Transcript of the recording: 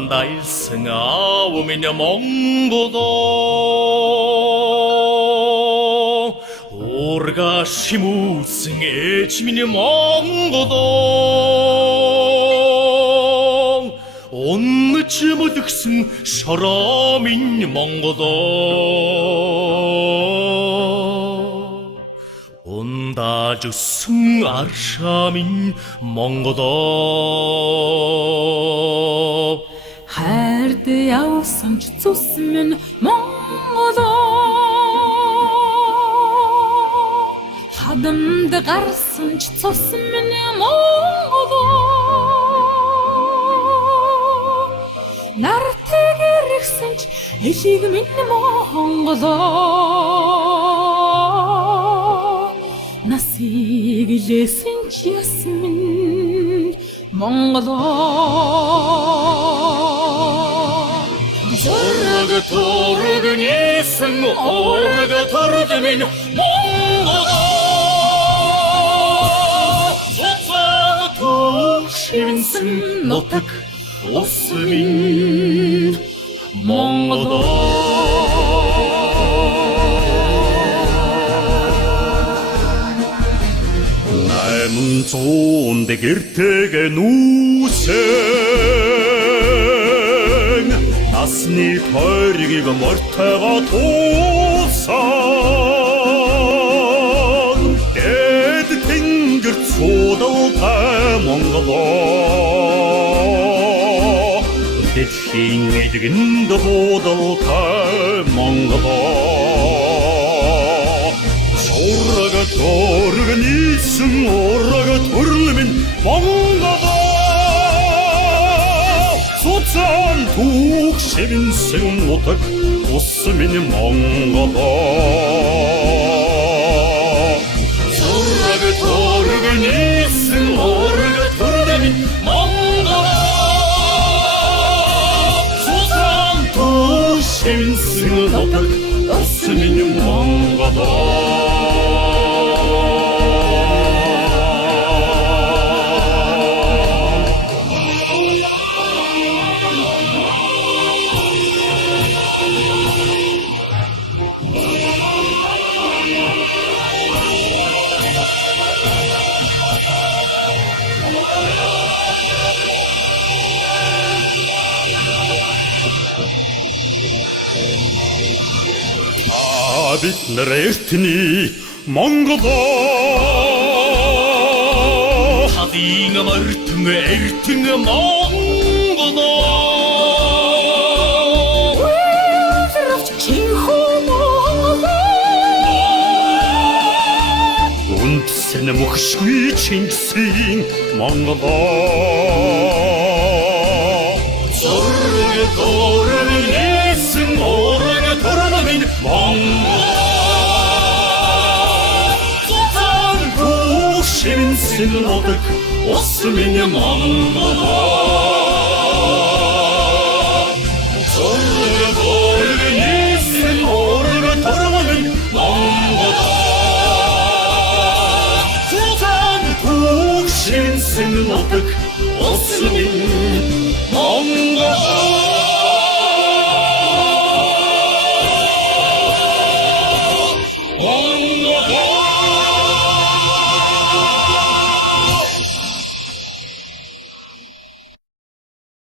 анда илсэн аав минь Монголоо урга шимүүлсэн ээж минь Монголоо унч мөлгсөн шороо минь Монголоо ундааж өссөн аршаа минь Монголоо хайрд явсан ч зүс минь Монголоо хадамд гарсан ч цус минь Монголоо нартэгэр ихсэн ч элийг минь Монголоо насиг лээсэн ч ясмин Монголоо зорг торг нисэн орг торд минь Монголоо цоцоо шивэнсэн нутаг ус минь Найман зуунд гэртэйг нүүсэн насны тойргийг мортойгоо туусан дэд тэнгэр цуудалтай Монголоо дэлхийн эдгэнд буудалтай Монголоо ураг торг нисэн ураг төрл минь Монголоо цуцаан түүх шивэнсэн нутаг ус минь Монголоо ураг торг нисэн ураг төрл минь Монголоо цуцаан түүх шивэнсэн нутаг ус минь Монголоо бид нар эртний Монголоо хадийн мартэн эртэн Монголоо чихүү Монголоо үндсэн мөхшгүй Чингисийн Монголоо зорг торг нисэн орг торн минь Монголоо шивэнсэн нутаг ус минь Монголоо зорг торг нисэн орг торн минь Монголоо шивэнсэн нутаг